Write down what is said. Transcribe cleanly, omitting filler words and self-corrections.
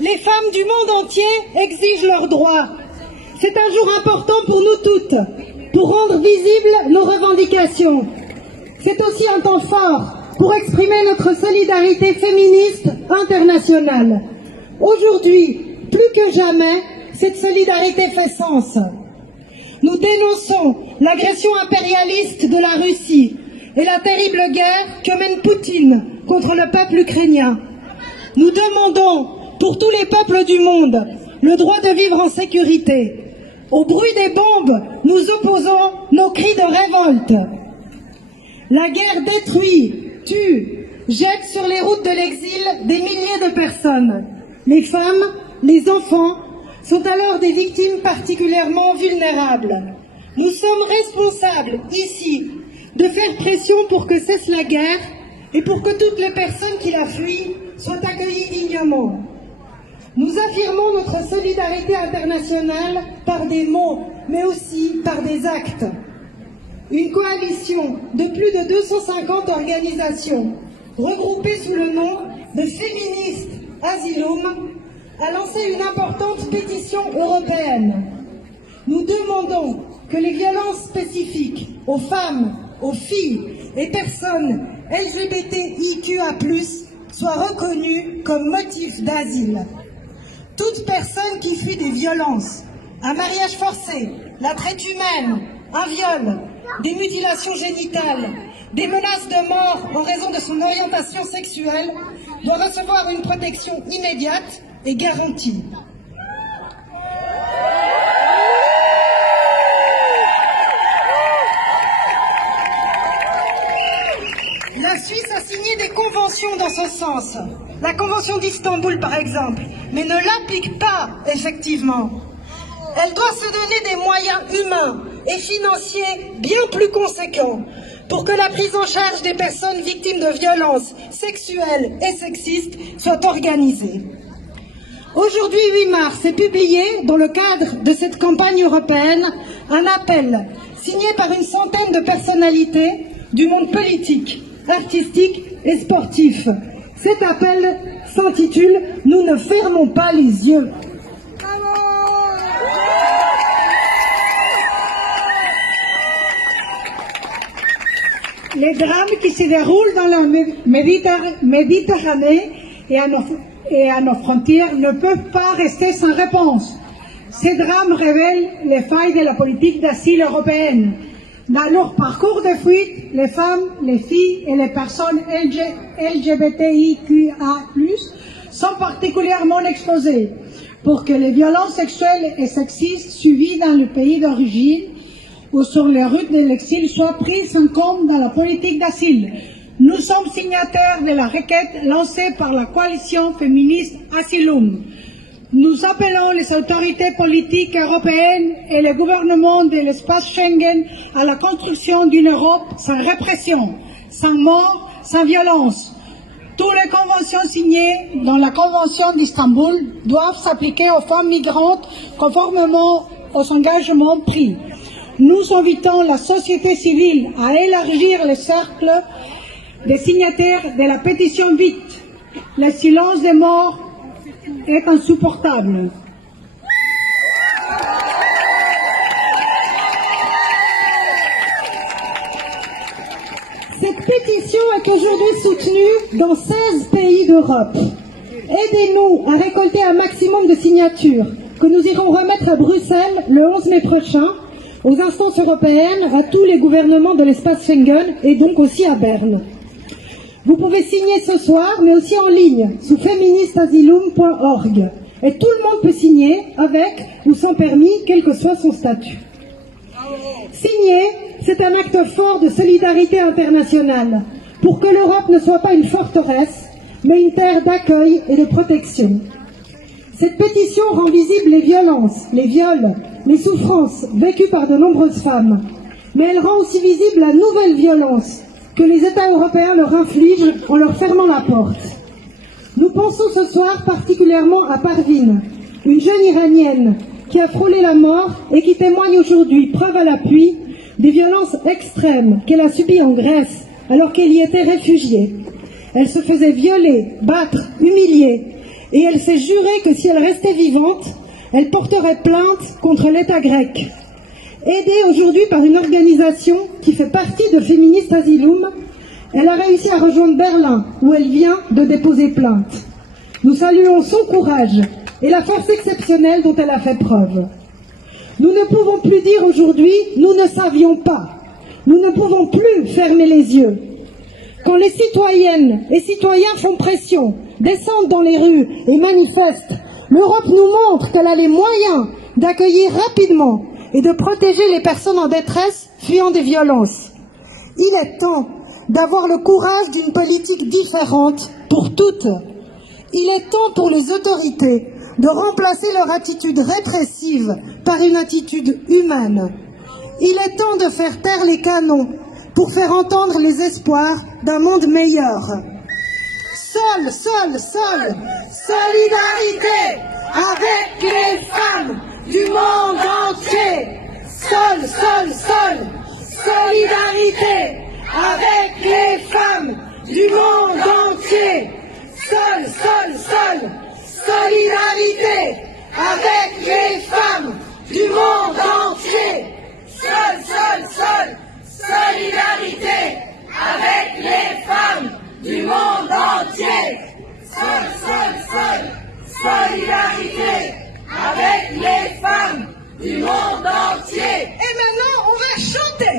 les femmes du monde entier exigent leurs droits. C'est un jour important pour nous toutes, pour rendre visibles nos revendications. C'est aussi un temps fort pour exprimer notre solidarité féministe internationale. Aujourd'hui, plus que jamais, cette solidarité fait sens. Nous dénonçons l'agression impérialiste de la Russie et la terrible guerre que mène Poutine contre le peuple ukrainien. Nous demandons, pour tous les peuples du monde, le droit de vivre en sécurité. Au bruit des bombes, nous opposons nos cris de révolte. La guerre détruit, tue, jette sur les routes de l'exil des milliers de personnes. Les femmes, les enfants sont alors des victimes particulièrement vulnérables. Nous sommes responsables, ici, de faire pression pour que cesse la guerre et pour que toutes les personnes qui la fuient soient accueillies dignement. Nous affirmons notre solidarité internationale par des mots, mais aussi par des actes. Une coalition de plus de 250 organisations, regroupées sous le nom de Féministes Asylum, a lancé une importante pétition européenne. Nous demandons que les violences spécifiques aux femmes, aux filles et personnes LGBTIQA+, soient reconnues comme motif d'asile. Toute personne qui fuit des violences, un mariage forcé, la traite humaine, un viol, des mutilations génitales, des menaces de mort en raison de son orientation sexuelle, doit recevoir une protection immédiate et garantie. La Suisse a signé des conventions dans ce sens, la Convention d'Istanbul par exemple, mais ne l'applique pas effectivement. Elle doit se donner des moyens humains et financiers bien plus conséquents pour que la prise en charge des personnes victimes de violences sexuelles et sexistes soit organisée. Aujourd'hui, 8 mars, est publié, dans le cadre de cette campagne européenne, un appel signé par une centaine de personnalités du monde politique, artistique et sportif. Cet appel s'intitule « Nous ne fermons pas les yeux ». Les drames qui se déroulent dans la Méditerranée et à nos frontières ne peuvent pas rester sans réponse. Ces drames révèlent les failles de la politique d'asile européenne. Dans leur parcours de fuite, les femmes, les filles et les personnes LGBTIQA+, sont particulièrement exposées pour que les violences sexuelles et sexistes subies dans le pays d'origine ou sur les routes de l'exil soient prises en compte dans la politique d'asile. Nous sommes signataires de la requête lancée par la coalition féministe Asylum. Nous appelons les autorités politiques européennes et les gouvernements de l'espace Schengen à la construction d'une Europe sans répression, sans mort, sans violence. Toutes les conventions signées dans la Convention d'Istanbul doivent s'appliquer aux femmes migrantes conformément aux engagements pris. Nous invitons la société civile à élargir le cercle des signataires de la pétition 8. Le silence des morts est insupportable. Cette pétition est aujourd'hui soutenue dans 16 pays d'Europe. Aidez-nous à récolter un maximum de signatures que nous irons remettre à Bruxelles le 11 mai prochain, aux instances européennes, à tous les gouvernements de l'espace Schengen et donc aussi à Berne. Vous pouvez signer ce soir, mais aussi en ligne, sous feministasylum.org. Et tout le monde peut signer, avec ou sans permis, quel que soit son statut. Signer, c'est un acte fort de solidarité internationale, pour que l'Europe ne soit pas une forteresse, mais une terre d'accueil et de protection. Cette pétition rend visibles les violences, les viols, les souffrances vécues par de nombreuses femmes. Mais elle rend aussi visible la nouvelle violence que les États européens leur infligent en leur fermant la porte. Nous pensons ce soir particulièrement à Parvin, une jeune Iranienne qui a frôlé la mort et qui témoigne aujourd'hui, preuve à l'appui, des violences extrêmes qu'elle a subies en Grèce alors qu'elle y était réfugiée. Elle se faisait violer, battre, humilier. et elle s'est juré que si elle restait vivante, elle porterait plainte contre l'État grec. Aidée aujourd'hui par une organisation qui fait partie de Féministes Asylum, elle a réussi à rejoindre Berlin, où elle vient de déposer plainte. Nous saluons son courage et la force exceptionnelle dont elle a fait preuve. Nous ne pouvons plus dire aujourd'hui « nous ne savions pas ». Nous ne pouvons plus fermer les yeux. Quand les citoyennes et citoyens font pression, descendent dans les rues et manifestent, l'Europe nous montre qu'elle a les moyens d'accueillir rapidement et de protéger les personnes en détresse fuyant des violences. Il est temps d'avoir le courage d'une politique différente pour toutes. Il est temps pour les autorités de remplacer leur attitude répressive par une attitude humaine. Il est temps de faire taire les canons pour faire entendre les espoirs d'un monde meilleur. Seul, solidarité avec les femmes du monde entier. Seul, solidarité avec les femmes du monde entier. Seul, solidarité avec les femmes du monde entier. Seul, solidarité avec les femmes du monde entier. Seul, solidarité avec les femmes du monde entier. Et maintenant, on va chanter.